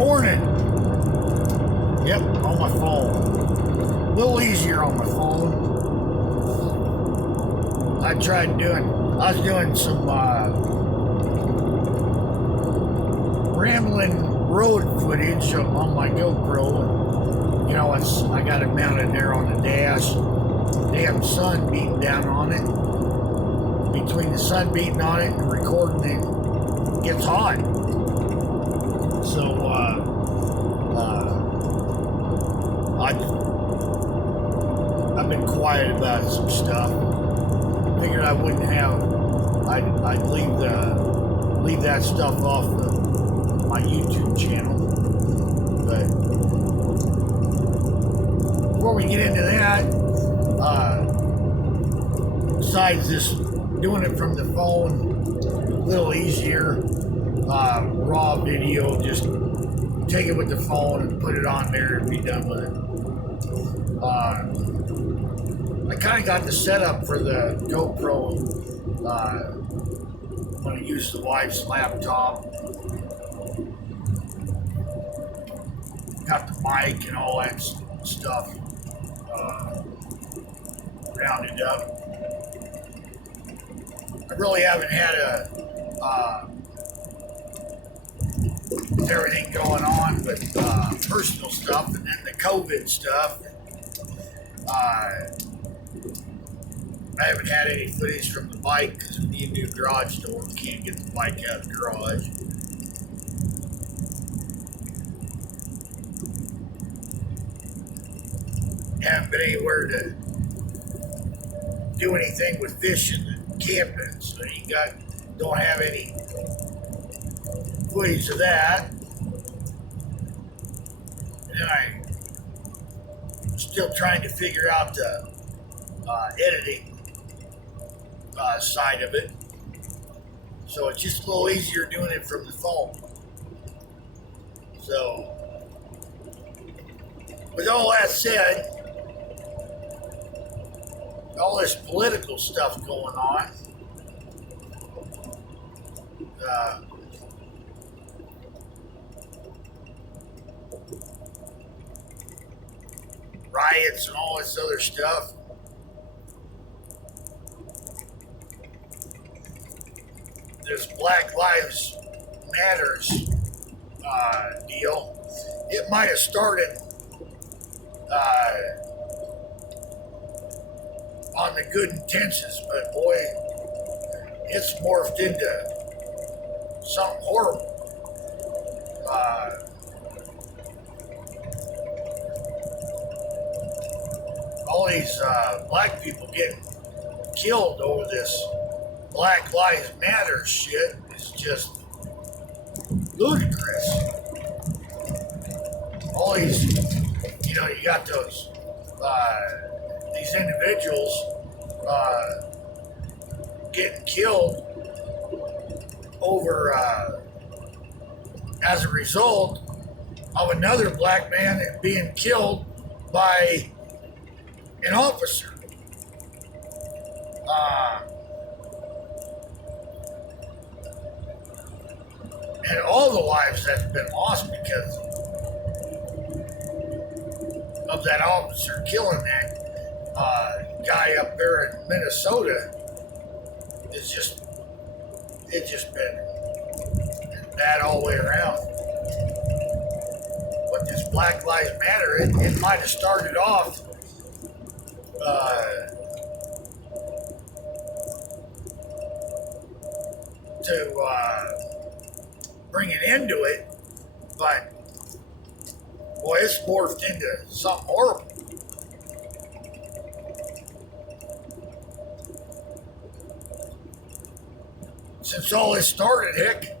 morning. Yep, on my phone. A little easier on my phone. I was doing some rambling road footage on my GoPro. You know, I got it mounted there on the dash. Damn sun beating down on it. Between the sun beating on it and recording it, gets hot. So, I've been quiet about some stuff. Figured I wouldn't have. I'd leave that stuff off my YouTube channel. But before we get into that, besides this doing it from the phone, a little easier. Raw video, just take it with the phone and put it on there and be done with it. I kind of got the setup for the GoPro. I'm going to use the wife's laptop. Got the mic and all that stuff rounded up. I really haven't had everything going on with personal stuff and then the COVID stuff. I haven't had any footage from the bike because we need a new garage door. We can't get the bike out of the garage. Haven't been anywhere to do anything with fishing and camping, so don't have any footage of that. And I'm still trying to figure out the editing side of it. So it's just a little easier doing it from the phone. So, with all that said, all this political stuff going on, riots and all this other stuff. This Black Lives Matters deal. It might have started on the good intentions, but boy, it's morphed into something horrible. All these black people getting killed over this Black Lives Matter shit is just ludicrous. All these, you got these individuals getting killed over as a result of another black man being killed by an officer. And all the lives that's been lost because of that officer killing that guy up there in Minnesota it's just been bad all the way around. But this Black Lives Matter, it might have started off to bring an end to it, but boy, it's morphed into something horrible. Since all this started, heck,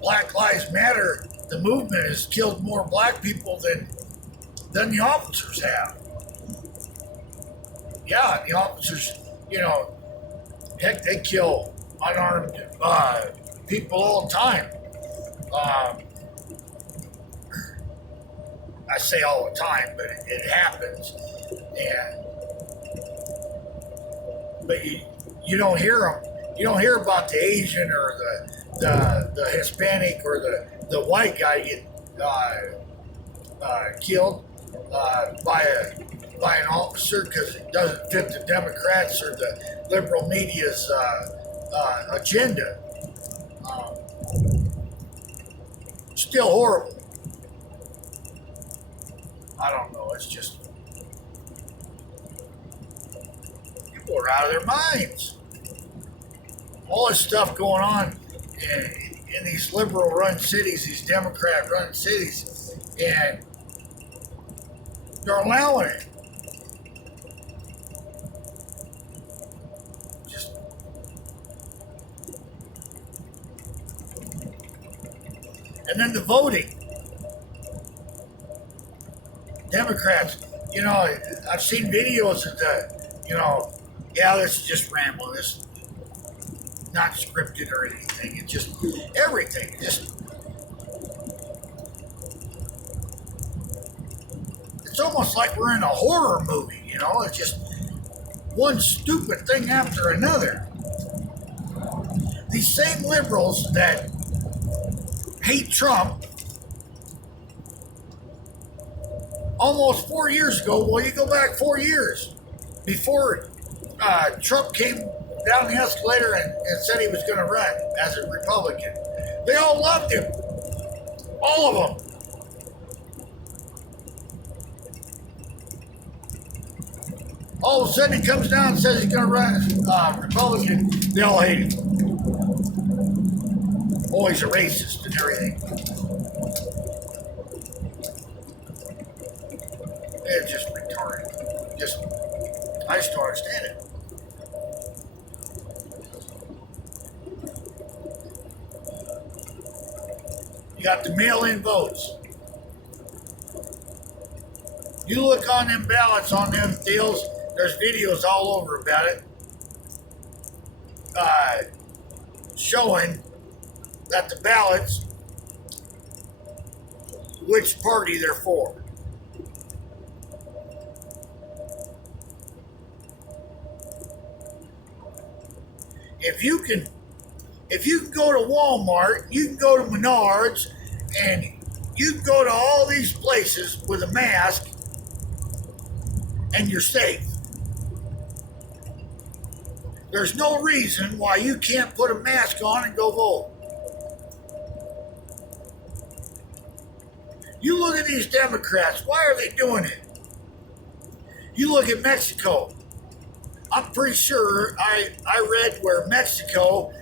Black Lives Matter, the movement has killed more black people than the officers have. Yeah, the officers, heck, they kill unarmed people all the time. I say all the time, but it happens. But you don't hear them. You don't hear about the Asian or the Hispanic or the white guy killed by an officer because it doesn't fit the Democrats or the liberal media's agenda. Still horrible. I don't know. It's just people are out of their minds. All this stuff going on in these liberal-run cities, these Democrat-run cities, and they're allowing it. Just and then the voting. Democrats, I've seen videos of this is just rambling. This not scripted or anything. It's just everything. It's almost like we're in a horror movie. It's just one stupid thing after another. These same liberals that hate Trump almost 4 years ago. Well, you go back 4 years before Trump came down the escalator and said he was going to run as a Republican. They all loved him. All of them. All of a sudden he comes down and says he's going to run Republican. They all hate him. Oh, he's a racist and everything. It's just retarded. I just don't understand it. You got the mail-in votes. You look on them ballots, on them deals, there's videos all over about it, showing that the ballots, which party they're for. If you can go to Walmart, you can go to Menards, and you can go to all these places with a mask, and you're safe. There's no reason why you can't put a mask on and go vote. You look at these Democrats, why are they doing it? You look at Mexico. I'm pretty sure I read where Mexico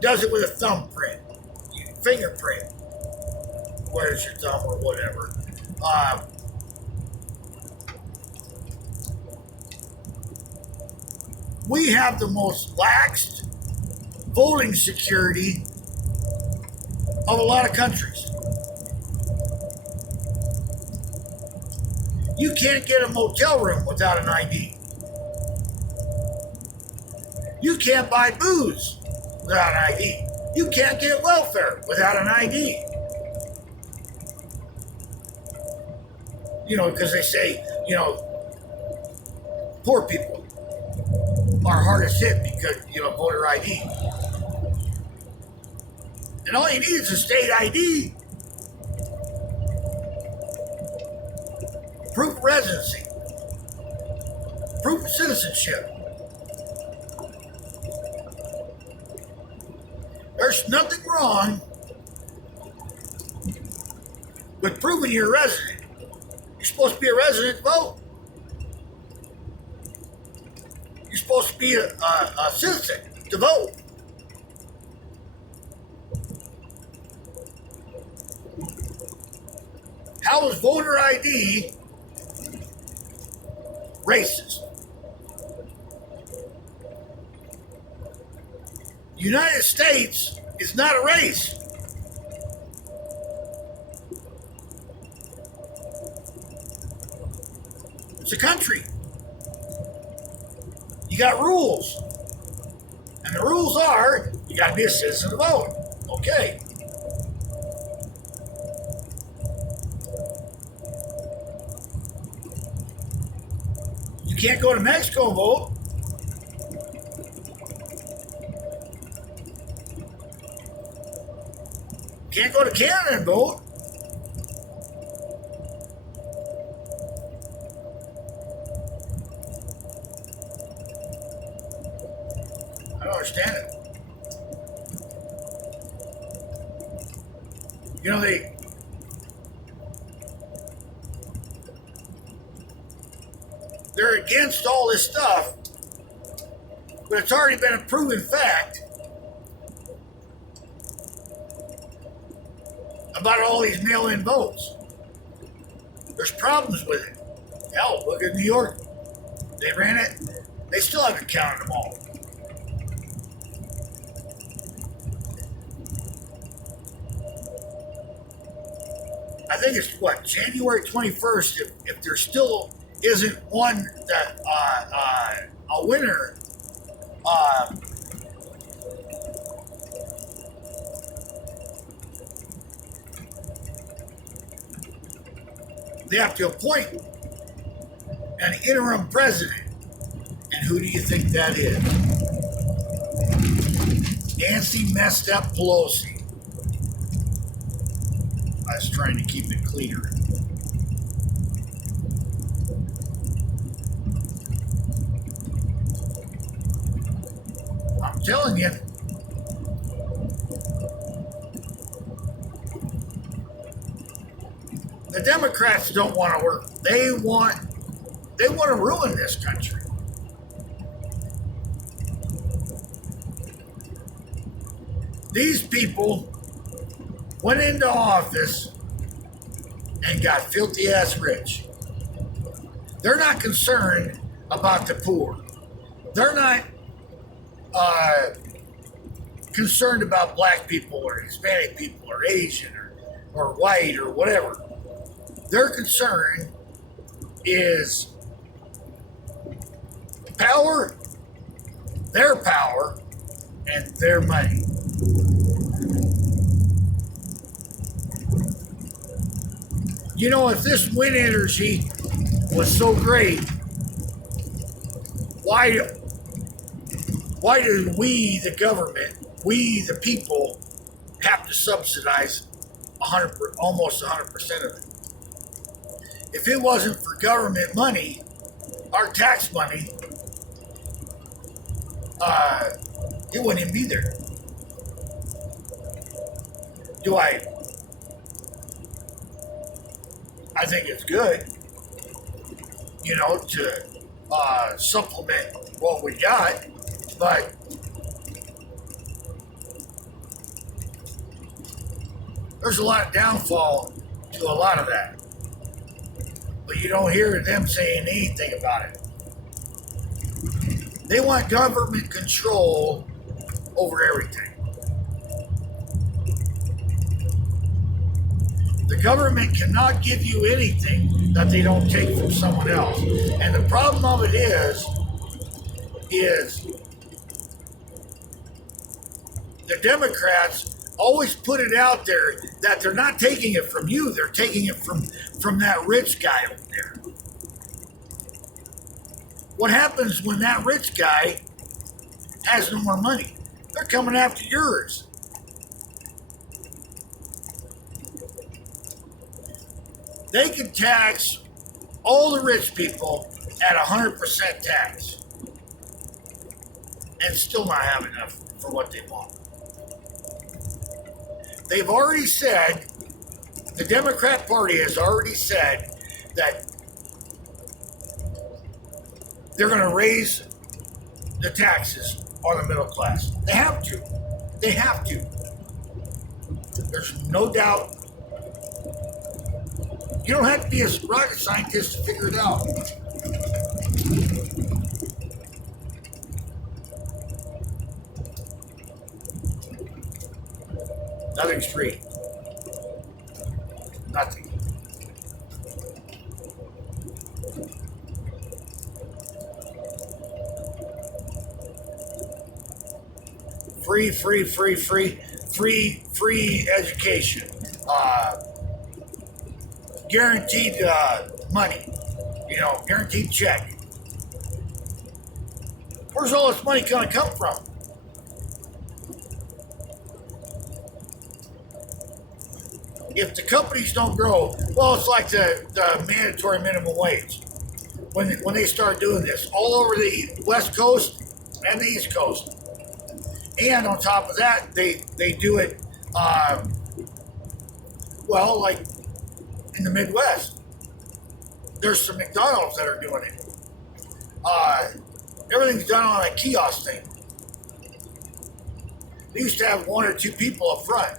does it with a thumbprint, fingerprint. Where's your thumb or whatever? We have the most laxed voting security of a lot of countries. You can't get a motel room without an ID. You can't buy booze without an ID. You can't get welfare without an ID. Because they say, poor people are hardest hit because, voter ID. And all you need is a state ID. Proof of residency. Proof of citizenship. There's nothing wrong with proving you're a resident. You're supposed to be a resident to vote. You're supposed to be a citizen to vote. How is voter ID racist? The United States is not a race. It's a country. You got rules. And the rules are, you got to be a citizen to vote. Okay. You can't go to Mexico and vote. Can't go to Canada and vote. I don't understand it. You know, they're against all this stuff, but it's already been a proven fact about all these mail-in votes. There's problems with it. Hell, look at New York. They ran it. They still haven't counted them all. I think it's what, January 21st. If there still isn't one that a winner, they have to appoint an interim president. And who do you think that is? Nancy messed up Pelosi. I was trying to keep it cleaner. I'm telling you. The Democrats don't want to work. They want to ruin this country. These people went into office and got filthy ass rich. They're not concerned about the poor. They're not concerned about black people or Hispanic people or Asian or white or whatever. Their concern is power, their power, and their money. You know, if this wind energy was so great, why do we, the government, we, the people, have to subsidize almost 100% of it? If it wasn't for government money, our tax money, it wouldn't even be there. I think it's good, you know, to supplement what we got, but there's a lot of downfall to a lot of that. But you don't hear them saying anything about it. They want government control over everything. The government cannot give you anything that they don't take from someone else. And the problem of it is the Democrats always put it out there that they're not taking it from you, they're taking it from that rich guy over there. What happens when that rich guy has no more money? They're coming after yours. They can tax all the rich people at 100% tax and still not have enough for what they want. They've already said, the Democrat Party has already said that they're going to raise the taxes on the middle class. They have to. They have to. There's no doubt. You don't have to be a rocket scientist to figure it out. Nothing's free. Nothing. Free education. Guaranteed money. You know, guaranteed check. Where's all this money going to come from? if the companies don't grow, well, it's like the mandatory minimum wage. When they start doing this all over the West Coast and the East Coast, and on top of that, they do it, well, like in the Midwest. There's some McDonald's that are doing it. Everything's done on a kiosk thing. They used to have one or two people up front,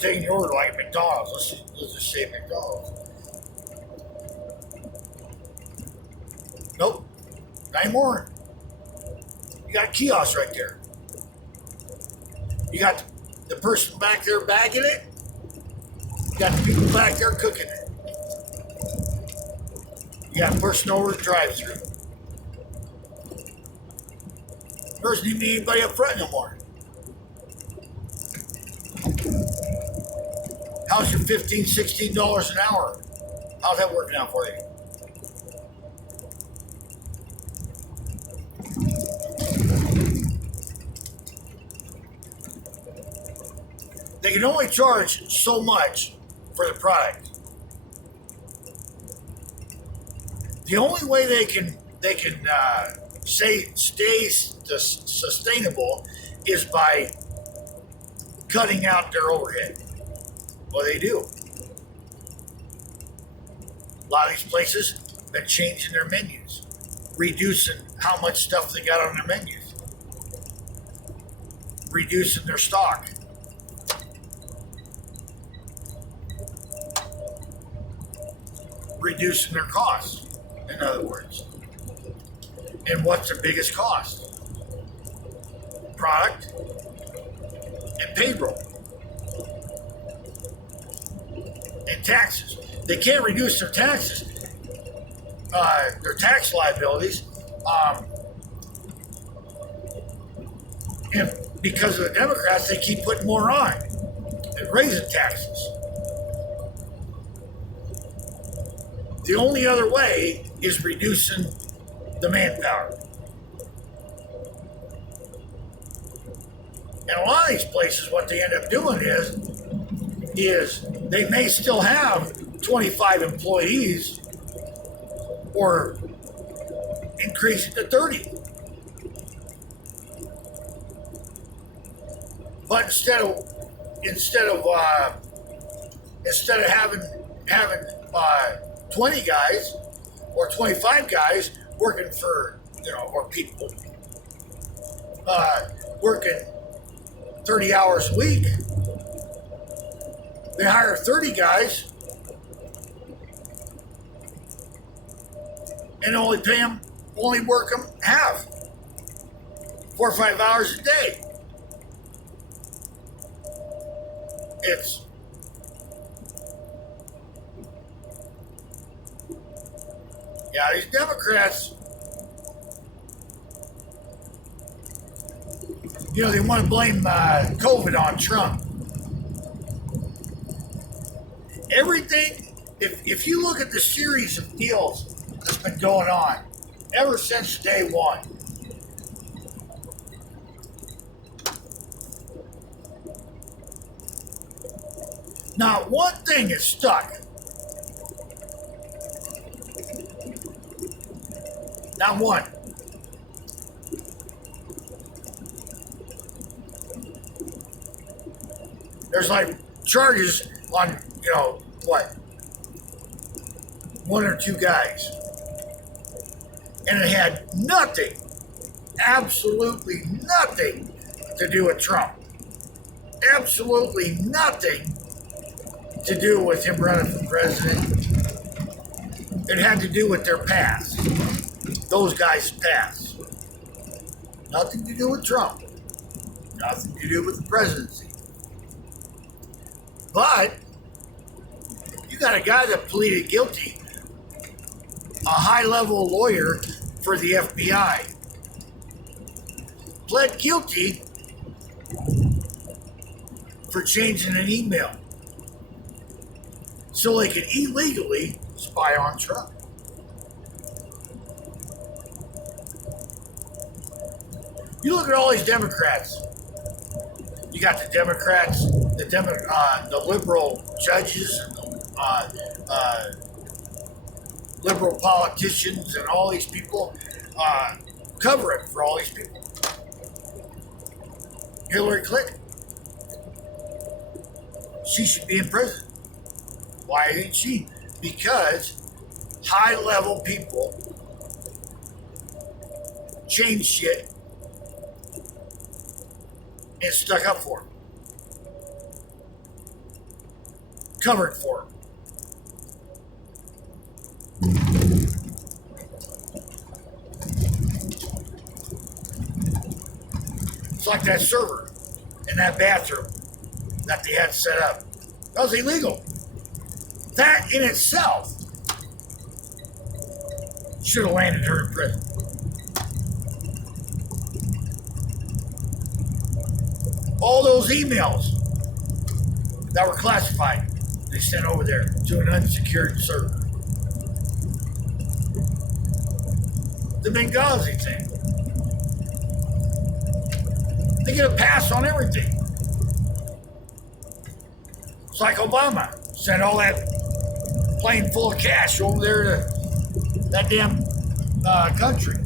taking your order like at McDonald's. Let's just say McDonald's. Nope, not anymore. You got a kiosk right there. You got the person back there bagging it. You got the people back there cooking it. You got a person over the drive-thru. There isn't even anybody up front no more. How's your $15, $16 an hour? How's that working out for you? They can only charge so much for the product. The only way they can stay sustainable is by cutting out their overhead. Well, they do. A lot of these places have been changing their menus, reducing how much stuff they got on their menus, reducing their stock. Reducing their costs, in other words. And what's the biggest cost? Product and payroll and taxes. They can't reduce their taxes, their tax liabilities, and because of the Democrats, they keep putting more on and raising taxes. The only other way is reducing the manpower. And a lot of these places, what they end up doing is they may still have 25 employees or increase it to 30. But instead of having 20 guys or 25 guys working for, or people working 30 hours a week, they hire 30 guys and only work them half, 4 or 5 hours a day. These Democrats, they want to blame COVID on Trump. Everything, if you look at the series of deals that's been going on ever since day one, not one thing is stuck. Not one. There's like charges on, one or two guys. And it had nothing, absolutely nothing to do with Trump. Absolutely nothing to do with him running for president. It had to do with their past. Those guys' past. Nothing to do with Trump. Nothing to do with the presidency. But you got a guy that pleaded guilty, a high-level lawyer for the FBI, pled guilty for changing an email so they could illegally spy on Trump. You look at all these Democrats. You got the Democrats, the liberal judges, and the liberal politicians, and all these people covering for all these people. Hillary Clinton, she should be in prison. Why ain't she? Because high-level people change shit and stuck up for him. Covered for him. It's like that server in that bathroom that they had set up. That was illegal. That in itself should have landed her in prison. All those emails that were classified, they sent over there to an unsecured server. The Benghazi thing. They get a pass on everything. It's like Obama sent all that plane full of cash over there to that damn country.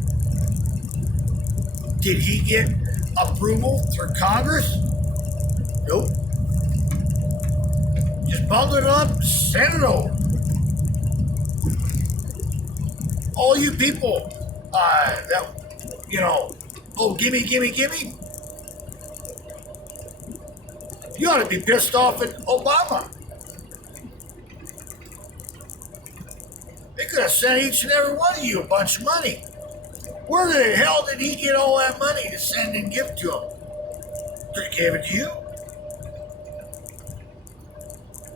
Did he get approval through Congress? Nope. Just bundled it up, sent it over. All you people that, oh, gimme. You ought to be pissed off at Obama. They could have sent each and every one of you a bunch of money. Where the hell did he get all that money to send and give to him? They gave it to you.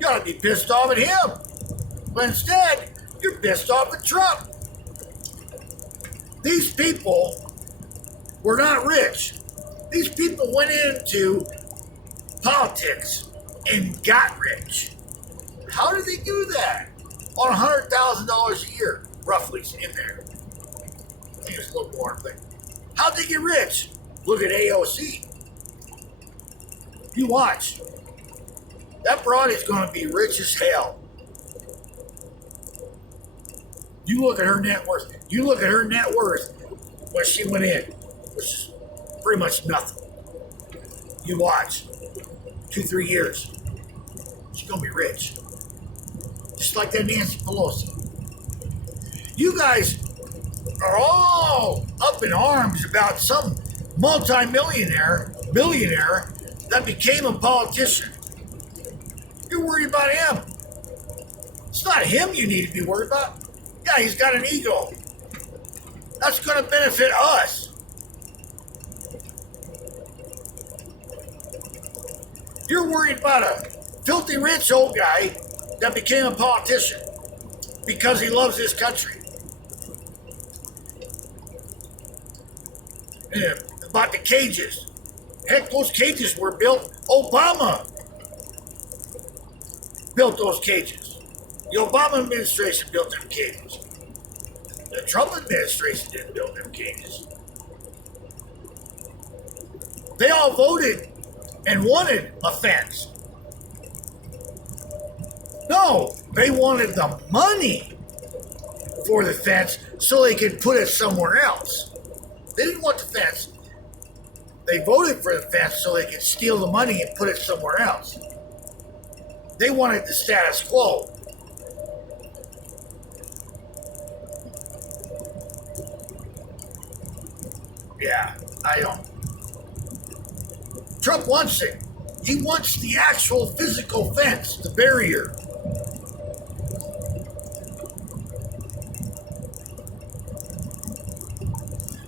You ought to be pissed off at him. But instead, you're pissed off at Trump. These people were not rich. These people went into politics and got rich. How did they do that? On $100,000 a year, roughly, in there. I think it's a little more, but how'd they get rich? Look at AOC. You watch. That broad is going to be rich as hell. You look at her net worth. When she went in, which is pretty much nothing. You watch. 2-3 years. She's going to be rich. Just like that Nancy Pelosi. You guys are all up in arms about some billionaire that became a politician. You're worried about him. It's not him you need to be worried about. Yeah, he's got an ego. That's going to benefit us. You're worried about a filthy rich old guy that became a politician because he loves his country. And about the cages. Heck, those cages were built. Obama built those cages. The Obama administration built them cages. The Trump administration didn't build them cages. They all voted and wanted a fence. No, they wanted the money for the fence so they could put it somewhere else. They didn't want the fence. They voted for the fence so they could steal the money and put it somewhere else. They wanted the status quo. Yeah, I don't. Trump wants it. He wants the actual physical fence, the barrier.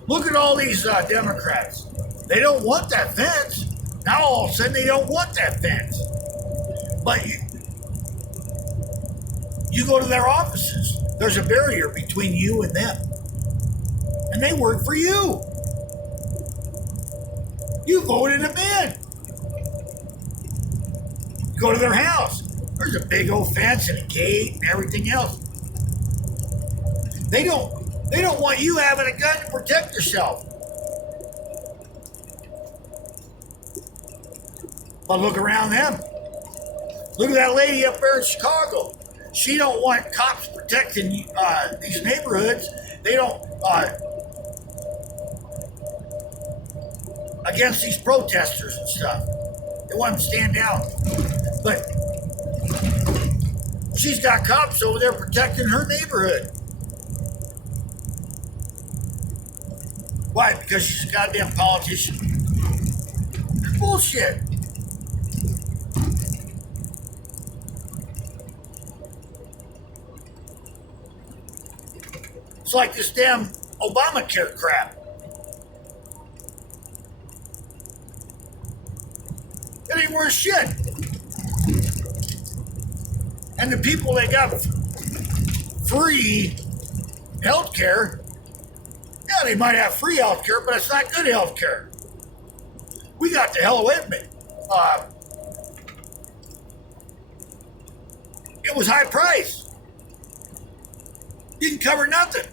Look at all these Democrats. They don't want that fence. Now all of a sudden they don't want that fence. But you go to their offices. There's a barrier between you and them. And they work for you. You voted them in. You go to their house. There's a big old fence and a gate and everything else. They don't want you having a gun to protect yourself. But look around them. Look at that lady up there in Chicago. She don't want cops protecting these neighborhoods. They don't against these protesters and stuff. They want them to stand down. But she's got cops over there protecting her neighborhood. Why? Because she's a goddamn politician. Bullshit. It's like this damn Obamacare crap. It ain't worth shit. And the people that got free health care, yeah, they might have free health care, but it's not good health care. We got the hell away from it. It was high price. Didn't cover nothing.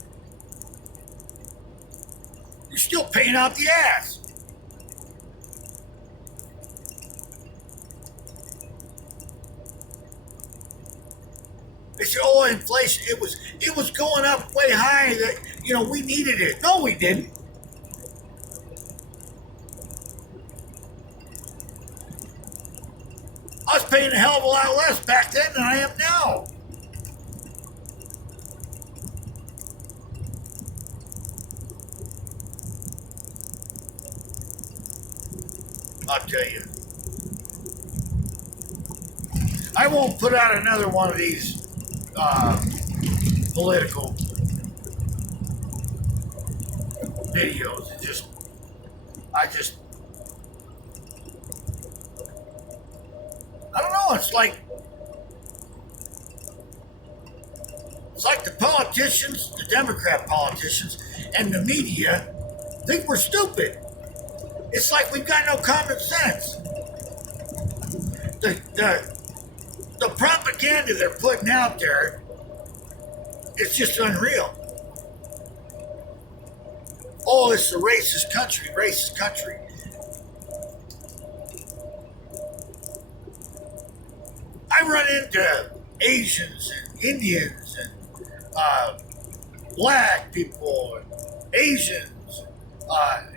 You're still paying out the ass. They said, "Oh, inflation! It was going up way high. That we needed it." No, we didn't. I was paying a hell of a lot less back then than I am now. I'll tell you. I won't put out another one of these political videos. I don't know. It's like the politicians, the Democrat politicians, and the media think we're stupid. It's like we've got no common sense. The propaganda they're putting out there, it's just unreal. Oh, it's a racist country, racist country. I run into Asians and Indians and black people, and Asians,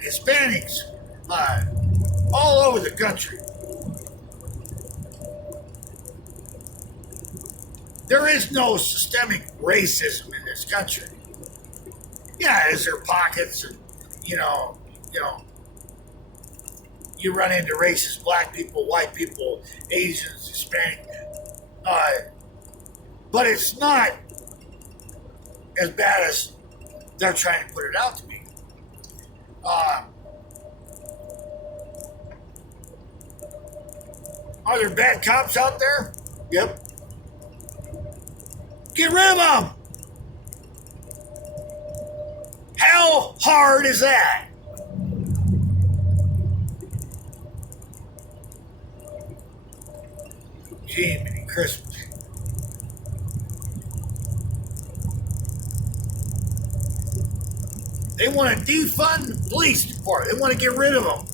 Hispanics, all over the country. There is no systemic racism in this country. Yeah, is there pockets and you run into racist black people, white people, Asians, Hispanic, but it's not as bad as they're trying to put it out to be. Are there bad cops out there? Yep. Get rid of them! How hard is that? Jiminy Christmas. They want to defund the police department. They want to get rid of them.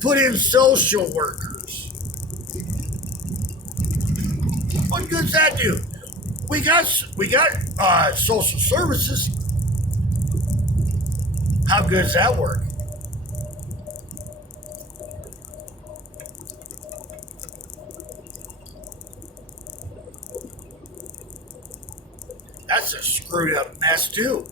Put in social workers. What good does that do? We got social services. How good does that work? That's a screwed up mess too.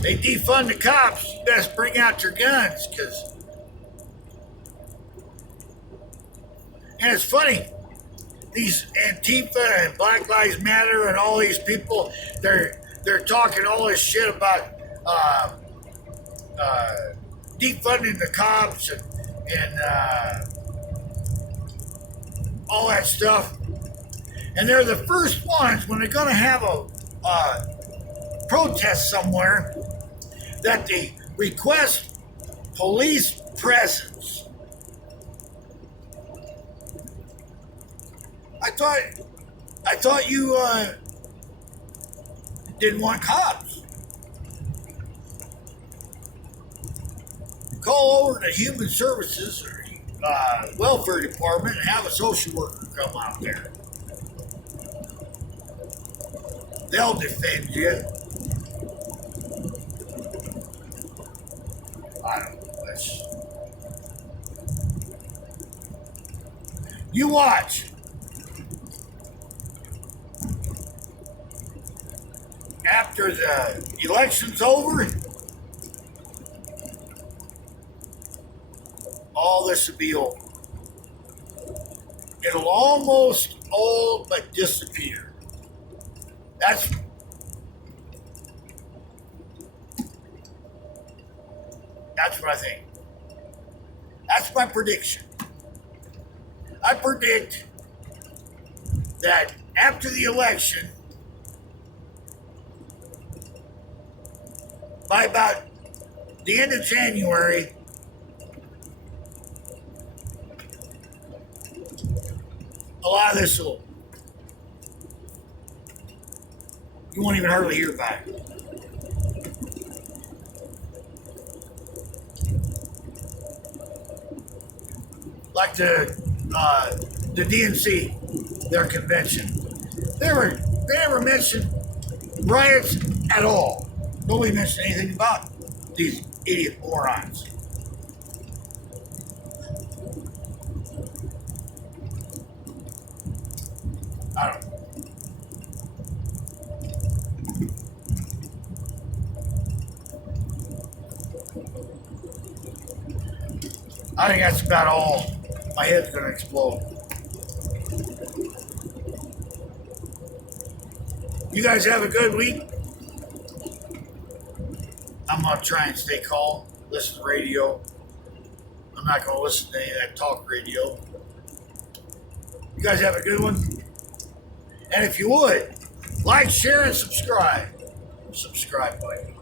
They defund the cops, you best bring out your guns, and it's funny, these Antifa and Black Lives Matter and all these people, they're talking all this shit about defunding the cops and all that stuff. And they're the first ones when they're going to have a protest somewhere that they request police presence. I thought you didn't want cops. Call over to Human Services or Welfare Department and have a social worker come out there. They'll defend you. I don't know. You watch. After the election's over, all this will be over. It'll almost all but disappear. That's what I think. That's my prediction. I predict that after the election, by about the end of January, a lot of this will, you won't even hardly hear about it. Like the DNC, their convention. They never mentioned riots at all. Nobody mentioned anything about these idiot morons. I don't know. I think that's about all. My head's gonna explode. You guys have a good week. I'm gonna try and stay calm, listen to radio. I'm not gonna listen to any of that talk radio. You guys have a good one. And if you would, like, share, and subscribe. Subscribe button.